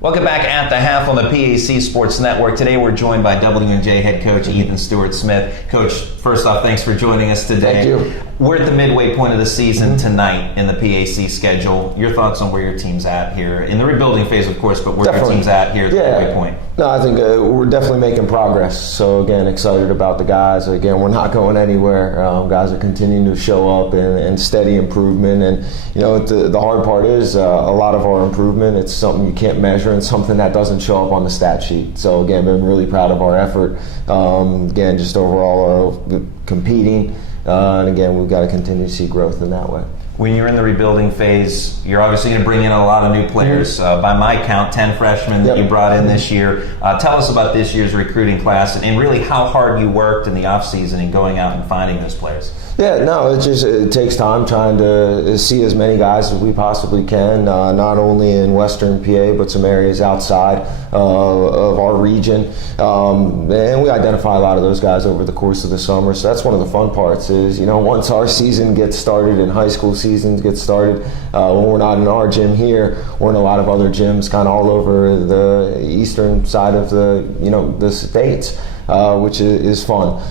Welcome back at the half on the PAC Sports Network. Today we're joined by W&J head coach Ethan Stewart-Smith. Coach, first off, thanks for joining us today. Thank you. We're at the midway point of the season tonight in the PAC schedule. Your thoughts on where your team's at here? In the rebuilding phase, of course, but where your team's at here at the midway point? No, I think we're definitely making progress. So, again, excited about the guys. Again, we're not going anywhere. Guys are continuing to show up and steady improvement. And, you know, the hard part is a lot of our improvement, it's something you can't measure and something that doesn't show up on the stat sheet. So, again, been really proud of our effort. Again, just overall competing. And again, we've got to continue to see growth in that way. When you're in the rebuilding phase, you're obviously going to bring in a lot of new players. By my count, 10 freshmen that you brought in this year. Tell us about this year's recruiting class and really how hard you worked in the offseason in going out and finding those players. Yeah, no, it takes time trying to see as many guys as we possibly can, not only in Western PA, but some areas outside of our region. And we identify a lot of those guys over the course of the summer. So that's one of the fun parts is, you know, once our season gets started and high school seasons get started, when we're not in our gym here, we're in a lot of other gyms kind of all over the eastern side of the states, which is fun.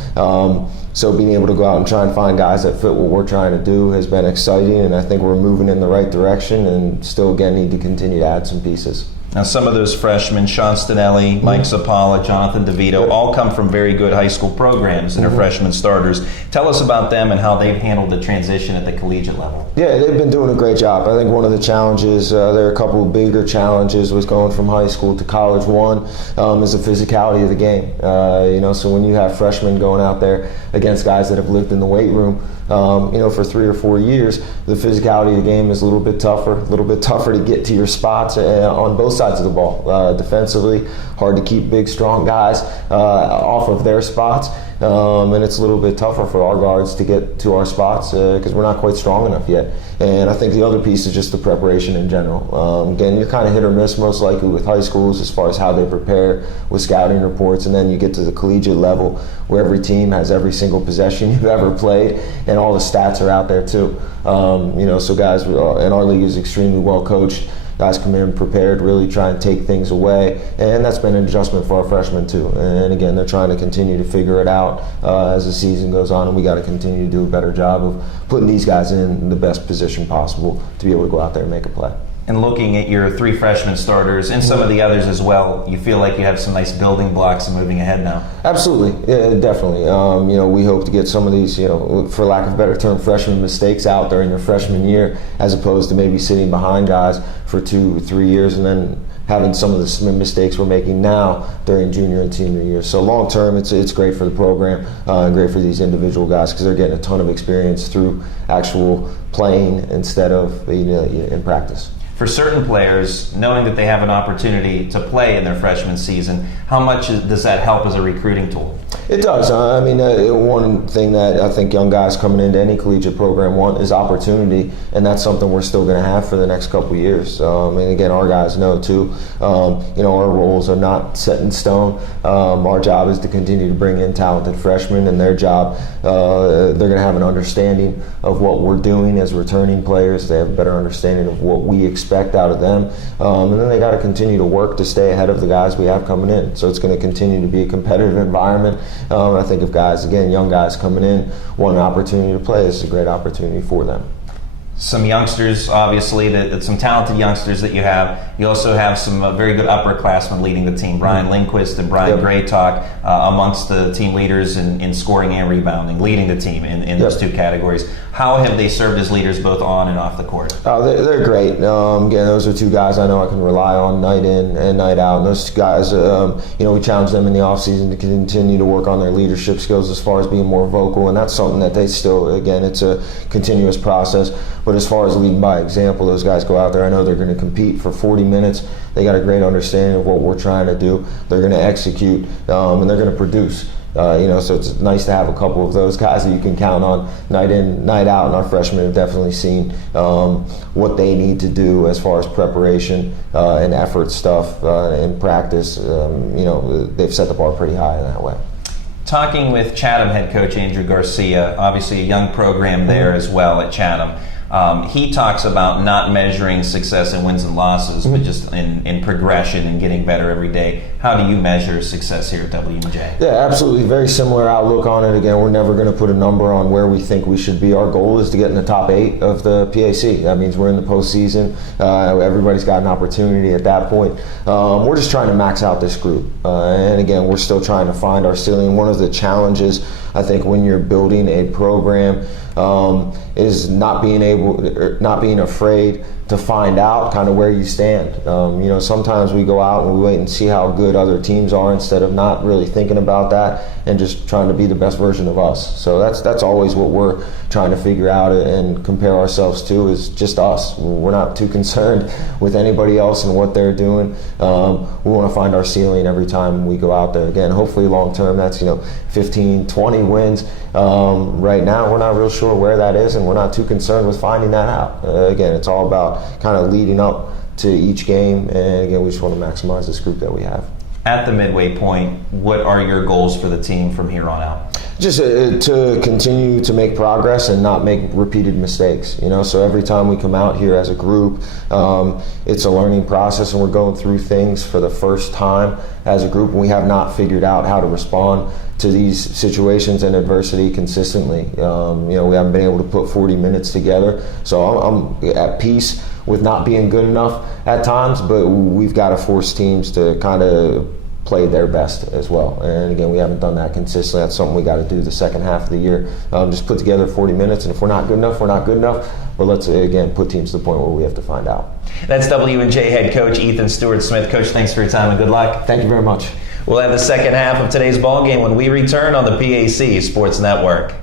So being able to go out and try and find guys that fit what we're trying to do has been exciting, and I think we're moving in the right direction and still, again, need to continue to add some pieces. Now, some of those freshmen, Sean Stinelli, Mike Zapala, Jonathan DeVito, all come from very good high school programs and are freshman starters. Tell us about them and how they've handled the transition at the collegiate level. Yeah, they've been doing a great job. I think one of the challenges, there are a couple of bigger challenges with going from high school to college. One is the physicality of the game. So when you have freshmen going out there against guys that have lived in the weight room, for 3 or 4 years, the physicality of the game is a little bit tougher to get to your spots on both sides of the ball. Defensively, hard to keep big, strong guys off of their spots. And it's a little bit tougher for our guards to get to our spots because we're not quite strong enough yet. And I think the other piece is just the preparation in general. Again, you're kind of hit or miss most likely with high schools as far as how they prepare with scouting reports, and then you get to the collegiate level where every team has every single possession you've ever played, and all the stats are out there too. So guys in our league is extremely well coached. Guys come in prepared, really try and take things away, and that's been an adjustment for our freshmen too. And again, they're trying to continue to figure it out as the season goes on, and we got to continue to do a better job of putting these guys in the best position possible to be able to go out there and make a play. And looking at your 3 freshman starters and some of the others as well, you feel like you have some nice building blocks and moving ahead now. Absolutely, yeah, definitely. We hope to get some of these, for lack of a better term, freshman mistakes out during their freshman year, as opposed to maybe sitting behind guys for 2 or 3 years and then having some of the mistakes we're making now during junior and senior year. So long term, it's great for the program and great for these individual guys because they're getting a ton of experience through actual playing instead of in practice. For certain players, knowing that they have an opportunity to play in their freshman season, how much does that help as a recruiting tool? It does. One thing that I think young guys coming into any collegiate program want is opportunity, and that's something we're still going to have for the next couple of years. Again, our guys know too. Our roles are not set in stone. Our job is to continue to bring in talented freshmen, and their job, they're going to have an understanding of what we're doing as returning players. They have a better understanding of what we expect out of them, and then they got to continue to work to stay ahead of the guys we have coming in. So it's going to continue to be a competitive environment. I think if guys, again, young guys coming in want an opportunity to play, it's a great opportunity for them. Some youngsters, obviously, some talented youngsters that you have. You also have some very good upperclassmen leading the team. Brian Lindquist and Brian Graytalk amongst the team leaders in scoring and rebounding, leading the team in those 2 categories. How have they served as leaders both on and off the court? They're great. Again, those are 2 guys I know I can rely on night in and night out. And those 2 guys, we challenge them in the offseason to continue to work on their leadership skills as far as being more vocal, and that's something that they still, again, it's a continuous process. But as far as leading by example, those guys go out there. I know they're going to compete for 40 minutes. They got a great understanding of what we're trying to do. They're going to execute, and they're going to produce. So it's nice to have a couple of those guys that you can count on night in, night out. And our freshmen have definitely seen what they need to do as far as preparation and effort stuff in practice. They've set the bar pretty high in that way. Talking with Chatham head coach Andrew Garcia, obviously a young program there as well at Chatham. He talks about not measuring success in wins and losses, but just in progression and getting better every day. How do you measure success here at W&J? Yeah, absolutely. Very similar outlook on it. Again, we're never going to put a number on where we think we should be. Our goal is to get in the top 8 of the PAC. That means we're in the postseason. Everybody's got an opportunity at that point. We're just trying to max out this group. And again, we're still trying to find our ceiling. One of the challenges, I think, when you're building a program is not being afraid to find out kind of where you stand. Sometimes we go out and we wait and see how good other teams are instead of not really thinking about that and just trying to be the best version of us. So that's always what we're trying to figure out and compare ourselves to, is just us. We're not too concerned with anybody else and what they're doing. We want to find our ceiling every time we go out there. Again, hopefully long term that's 15, 20 wins. Right now we're not real sure where that is, and we're not too concerned with finding that out. Again, it's all about kind of leading up to each game, and again, we just want to maximize this group that we have. At the midway point, what are your goals for the team from here on out? Just to continue to make progress and not make repeated mistakes. So every time we come out here as a group, it's a learning process, and we're going through things for the first time as a group, and we have not figured out how to respond to these situations and adversity consistently. We haven't been able to put 40 minutes together, so I'm at peace with not being good enough at times, but we've got to force teams to kind of play their best as well. And again, we haven't done that consistently. That's something we got to do the second half of the year. Just put together 40 minutes, and if we're not good enough, we're not good enough. But let's, again, put teams to the point where we have to find out. That's W&J head coach Ethan Stewart-Smith. Coach, thanks for your time and good luck. Thank you very much. We'll have the second half of today's ball game when we return on the PAC Sports Network.